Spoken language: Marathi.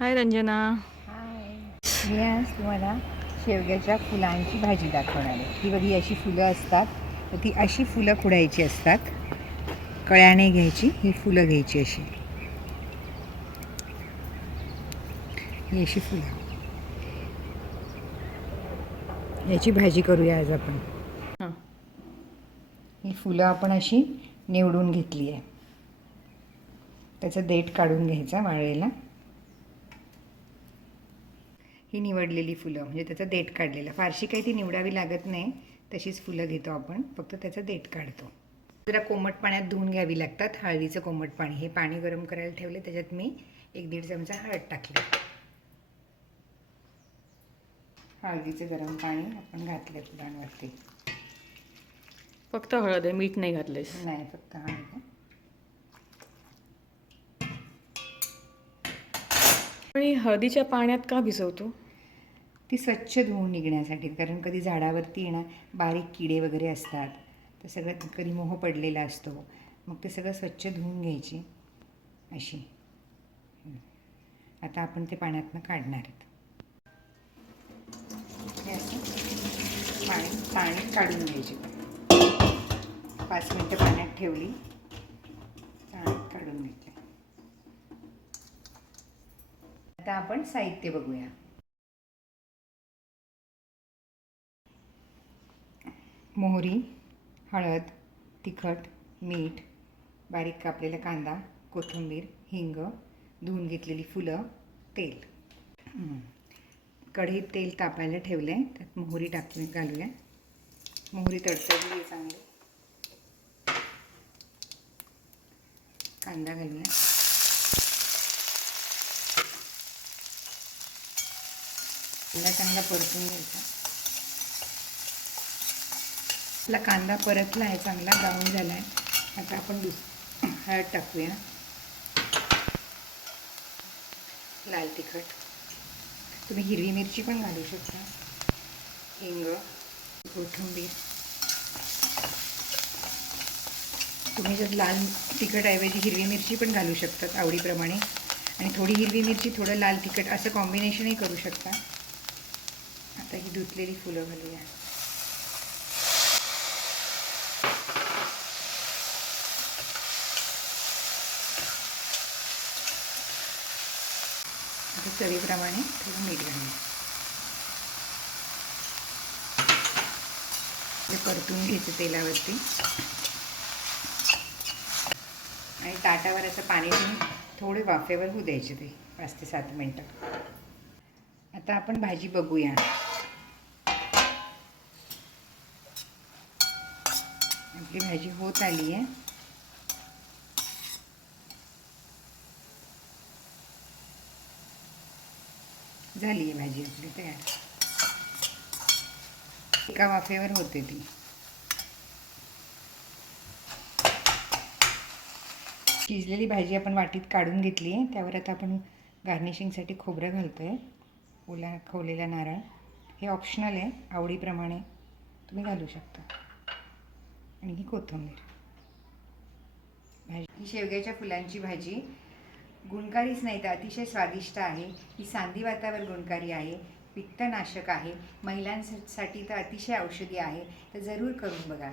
हाय रंजना. हाय. मी आज तुम्हाला शेवग्याच्या फुलांची भाजी दाखवणार आहे. ही बघी अशी फुलं असतात, तर ती अशी फुलं खुडायची असतात. कळ्याने घ्यायची, ही फुलं घ्यायची अशी. ही अशी फुलं, याची भाजी करूया आज आपण. हां. ही फुलं आपण अशी निवडून घेतली आहे. त्याचं देठ काढून घ्यायचा वाळलेला. ही निवडलेली फुलं म्हणजे त्याचं देठ काढलेलं. फारशी काही ती निवडावी लागत नाही, तशीच फुलं घेतो आपण, फक्त त्याचं देठ काढतो. जरा कोमट पाण्यात धुवून घ्यावी लागतात. हळदीचं कोमट पाणी, हे पाणी गरम करायला ठेवले, त्याच्यात मी 1-1.5 चमचा हळद टाकली. हळदीचं गरम पाणी आपण घातलं फुलांवरती. फक्त हळद आहे, मीठ नाही घातलेस? नाही, फक्त हळद. आणि हळदीच्या पाण्यात का भिजवतो? ती स्वच्छ धुवून निघण्यासाठी, कारण कधी झाडावरती येणार बारीक किडे वगैरे असतात, तर सगळं कधी मोह पडलेला असतो, मग ते सगळं स्वच्छ धुवून घ्यायची अशी. आता आपण ते पाण्यातनं काढणार आहेत. हे असं पाणी काढून घ्यायची. 5 मिनटं पाण्यात ठेवली, पाण्यात काढून घेतली. आता आपण साहित्य बघूया. मोहरी, हळद, तिखट, मीठ, बारीक कापलेला कांदा, कोथिंबीर, हिंग, धुवून घेतलेली फुलं, तेल. कढईत तेल तापायला ठेवलं आहे, त्यात मोहरी घालूया. मोहरी तडतडली आहे चांगली. कांदा घालूया. कांदा चांगला परतून घ्यायचा. आपला कांदा परतला आहे, चांगला ब्राऊन झाला आहे. आता आपण हळद टाकूया, लाल तिखट, तुम्ही हिरवी मिरची पण घालू शकता, हिंग, कोथिंबीर. तुम्ही जर लाल तिखटऐवजी हिरवी मिरची पण घालू शकतात आवडीप्रमाणे, आणि थोडी हिरवी मिरची थोडं लाल तिखट असं कॉम्बिनेशनही करू शकता. आता ही धुतलेली फुलं घालूया. आता चवीप्रमाणे थोडं मीठ घालूया. ते परतून घ्यायचं तेलावरती, आणि ताटावर असं पाणी घेऊन थोडे वाफेवर होऊ द्यायचे ते 5 ते 7 मिनटं. आता आपण भाजी बघूया. आपली भाजी होत आली आहे. झाली आहे भाजी आपली तयार. एका वाफेवर होते ती. शिजलेली भाजी आपण वाटीत काढून घेतली आहे. त्यावर आता आपण गार्निशिंगसाठी खोबरं घालतो आहे, खवलेला नारळ. हे ऑप्शनल आहे, आवडीप्रमाणे तुम्ही घालू शकता. आणि ही कोथिंबीर. भाजी ही शेवग्याच्या फुलांची भाजी गुणकारीच नाही तर अतिशय स्वादिष्ट आहे. ही सांधिवातावर गुणकारी आहे, पित्तनाशक आहे, महिलांसाठी तर अतिशय औषधी आहे. तर जरूर करून बघा.